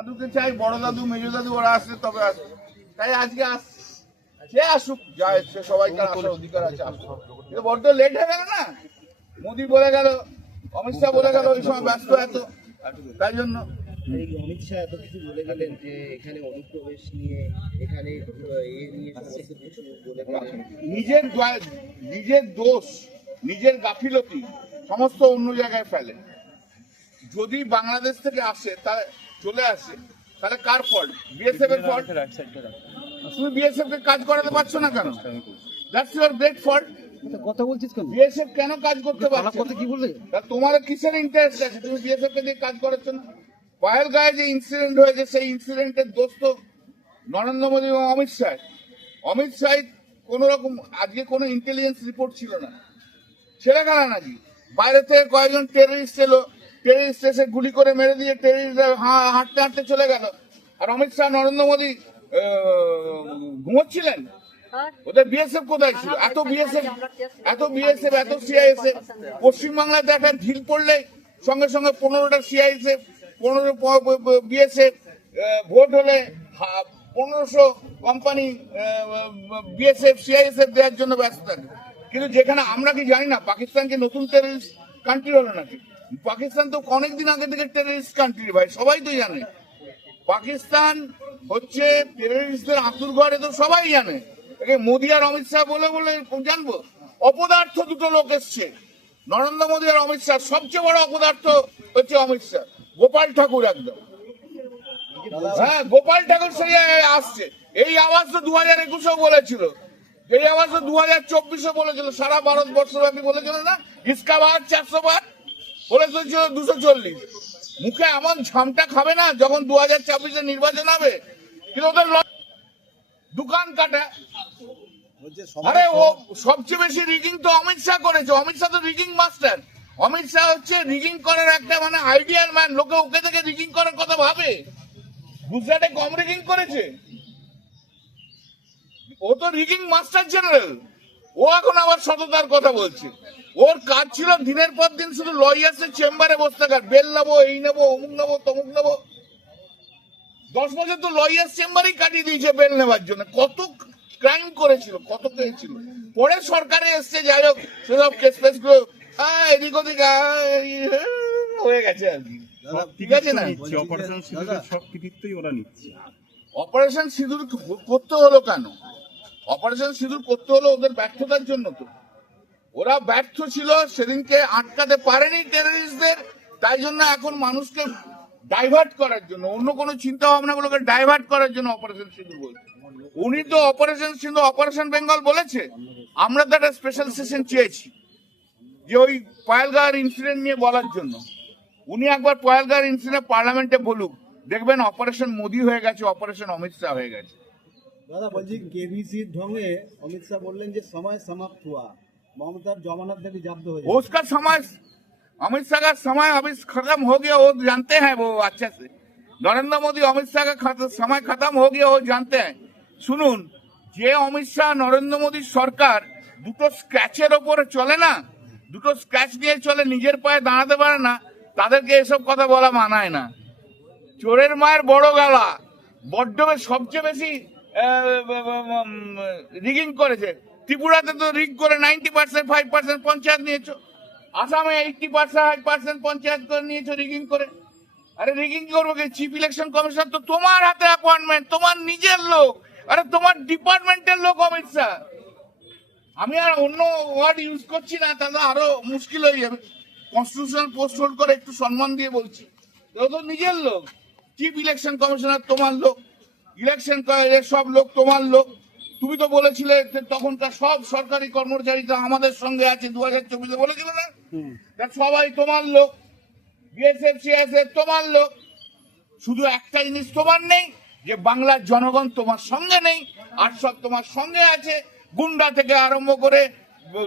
দাদুকে চাই বড় দাদু মেজো দাদু ওরা আসলে তবে আসবে। তাই আজকে আস সে আসুক যা সে আসার অধিকার আছে আসুক। কিন্তু বড্ড লেট হয়ে গেল না? মোদি বলে গেল অমিত শাহ বলে গেল ওই সময় ব্যস্ত এত। তাই জন্য অমিত শাহ এত কিছু বলে গেলেন যে এখানে অনুপ্রবেশ নিয়ে এখানে নিজের নিজের দোষ নিজের গাফিলতি সমস্ত অন্য জায়গায় ফেলে। যদি বাংলাদেশ থেকে আসে তা চলে আসে। তাহলে কার ফল্ট বিএসএফ এর ফল্ট তুমি বিএসএফ কে কাজ করাতে পারছ না কেন? দ্যাটস ইউর গ্রেট ফল্ট কথা বলছিস কেন? বিএসএফ কেন কাজ করতে পারছে কথা কি বললে তা তোমার কিসের ইন্টারেস্ট আছে? তুমি বিএসএফ কে দিয়ে কাজ করাচ্ছ না? পায়ের গায়ে যে ইনসিডেন্ট হয়েছে সেই ইনসিডেন্টের দোষ তো নরেন্দ্র মোদী এবং অমিত শাহ। অমিত শাহ কোন রকম আজকে কোনো ইন্টেলিজেন্স রিপোর্ট ছিল না। ছেলে খেলা নাকি? বাইরে থেকে কয়েকজন টেররিস্ট এলো। টেররিস্ট এসে গুলি করে মেরে দিয়ে টেররিস্ট হাঁটতে হাঁটতে চলে গেল। আর অমিত শাহ নরেন্দ্র মোদী ঘুমোচ্ছিলেন? ওদের বিএসএফ কোথায় ছিল? এত বিএসএফ এত বিএসএফ এত সিআইএসএফ পশ্চিমবাংলাতে একটা ঢিল পড়লে সঙ্গে সঙ্গে পনেরোটা সিআইএসএফ পনেরো বিএসএফ ভোট হলে পনেরোশো কোম্পানি বিএসএফ সিআইএসএফ দেওয়ার জন্য ব্যস্ত থাকে। কিন্তু যেখানে আমরা কি জানি না পাকিস্তানকে নতুন টেররিস্ট কান্ট্রি হলো নাকি? পাকিস্তান তো অনেকদিন আগে থেকে টেররিস্ট কান্ট্রি ভাই, সবাই তো জানে। পাকিস্তান হচ্ছে টেররিস্টদের আতুর ঘরে তো সবাই জানে। মোদি আর অমিত শাহ বলে বলে জানব। অপদার্থ দুটো লোক এসছে। নরেন্দ্র মোদী আর অমিত শাহ, সবচেয়ে বড় অপদার্থ হচ্ছে অমিত শাহ। গোপাল ঠাকুর একদম। হ্যাঁ গোপাল ঠাকুর সেই আসছে। এই আওয়াজ তো দু হাজার একুশেও বলেছিল। এই আওয়াজ তো দু হাজার চব্বিশে বলেছিল। সারা ভারতবর্ষ ব্যাপী বলেছিল না? ইসকা বার চারশো বার বলেছিল দুশো চল্লিশ। মুখে এমন ঝামটা খাবে না যখন দু হাজার ছাব্বিশে নির্বাচন হবে। কিন্তু ওদের দোকান কাটা। আরে ও সবচেয়ে বেশি রিগিং তো অমিত শাহ করেছে। অমিত শাহ তো রিগিং মাস্টার অমিত শাহ হচ্ছে রিগিং করার একটা মানে আইডিয়াল ম্যান লোকে ওকে থেকে রিগিং করার কথা ভাবে। গুজরাটে কম রিগিং করেছে। ও তো রিগিং মাস্টার জেনারেল ও এখন আবার সততার কথা বলছে। ওর কাজ ছিল দিনের পর দিন শুধু লয়ার্সের চেম্বারে বসে থাকার বেল নেব এই নেব অমুক নেব তমুক নেব। দশ বছর তো লয়ার্স চেম্বারেই কাটিয়ে দিয়েছে বেল নেওয়ার জন্য। কত ক্রাইম করেছিল কত ছিল পরে সরকারে এসছে যাই হোক সেসব কেস ফেসগুলো এদিক ওদিক হয়ে গেছে আর কি। ঠিক আছে না? অপারেশন সিঁদুরের সব কৃতিত্বই ওরা নিচ্ছে। অপারেশন সিঁদুর করতে হলো কেন? অপারেশন সিঁদুর করতে হলো ওদের ব্যর্থতার জন্য তো। ওরা ব্যর্থ ছিল, সেদিনকে আটকাতে পারেনি টেররিস্টদের তাই জন্য এখন মানুষকে ডাইভার্ট করার জন্য, অন্য কোনো চিন্তা ভাবনাগুলোকে ডাইভার্ট করার জন্য অপারেশন সিঁদুর বলছে। উনি তো অপারেশন সিঁদুর অপারেশন বেঙ্গল বলেছে, আমরা তো একটা স্পেশাল সেশন চেয়েছি, যে ওই পয়ালগাঁর ইনসিডেন্ট নিয়ে বলার জন্য। উনি একবার পয়ালগাঁর ইনসিডেন্ট পার্লামেন্টে বলুক, দেখবেন অপারেশন মোদি হয়ে গেছে অপারেশন অমিত শাহ হয়ে গেছে। দাদা বলছি কেবিসি ঢঙ্গে অমিত শাহ বললেন যে সময় সমাপ্ত हुआ মমতার জমানত भी जब्त हो जाए उसका समय अमित शाह का समय अभी खत्म हो गया वो जानते हैं वो अच्छे से नरेंद्र मोदी अमित शाह का खत- समय खत्म हो गया वो जानते हैं শুনুন যে অমিত শাহ নরেন্দ্র মোদীর সরকার দুটো স্ক্র্যাচের ওপরে চলে না দুটো স্ক্র্যাচ নিয়ে চলে নিজের পায়ে দাঁড়াতে পারে না তাদেরকে এসব কথা বলা মানায় না চোরের মায়ের বড় গালা বড্ড বে- সবচেয়ে বেশি রিগিং করেছে। ত্রিপুরাতে তো রিগ করে ninety percent, five percent panchayat নিয়েছো। আসামে eighty percent, five percent panchayat করে নিয়েছো রিগিং করে। আরে রিগিং করব কি? চিফ ইলেকশন কমিশনার তো তোমার হাতে অ্যাপয়েন্টমেন্ট তোমার নিজের লোক। আরে তোমার ডিপার্টমেন্টের লোক অমিত শাহ। আমি আর অন্য ওয়ার্ড ইউজ করছি না, তাহলে আরও মুশকিল হয়ে যাবে। কনস্টিটিউশনাল পোস্ট হোল্ড করে একটু সম্মান দিয়ে বলছি। তো নিজের লোক। চিফ ইলেকশন কমিশনার তোমার লোক। ইলেকশন সব লোক তোমার লোক। তুমি তো বলেছিলে তখনকার সব সরকারি কর্মচারী আমাদের সঙ্গে আছে দু হাজার চব্বিশে বলেছিল না? সবাই তোমার লোক। বিএসএফ সিএসএফ তোমার লোক। শুধু একটা জিনিস তোমার নেই যে বাংলার জনগণ তোমার সঙ্গে নেই আর সব তোমার সঙ্গে আছে। গুন্ডা থেকে আরম্ভ করে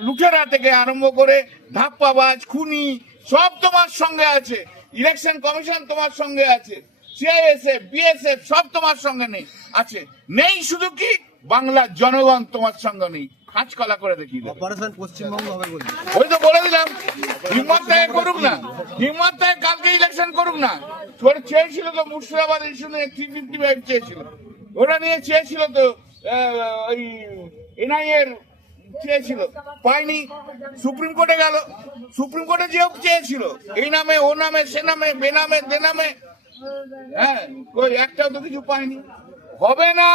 লুটেরা থেকে আরম্ভ করে ধাপ্পাবাজ খুনি সব তোমার সঙ্গে আছে। ইলেকশন কমিশন তোমার সঙ্গে আছে। সিআইএসএফ বিএসএফ সব তোমার সঙ্গে নেই। আছে নেই শুধু কি? বাংলার জনগণ তোমার সঙ্গে নেই। খাঁচ কলা করে দেবে। অপারেশন পশ্চিমবঙ্গ হবে ওই তো বলে দিলাম হিম্মত করুক না হিম্মত কালকে ইলেকশন করুক না। ওরা চেয়েছিল তো মুর্শিদাবাদ ইস্যু নিয়ে থ্রি ফিফটি ফাইভ চেয়েছিল। ওরা নিয়ে চেয়েছিল তো ওই এনআই এর চেয়েছিল। পায়নি সুপ্রিম কোর্টে গেল। সুপ্রিম কোর্টে যেও চেয়েছিল। এই নামে ও নামে সে নামে বেনামে দে নামে। হ্যাঁ ওই একটাও তো কিছু পায়নি হবে না।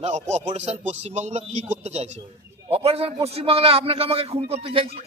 না অপারেশন পশ্চিমবাংলা কি করতে চাইছে? অপারেশন পশ্চিমবাংলা আপনাকে আমাকে খুন করতে চাইছে।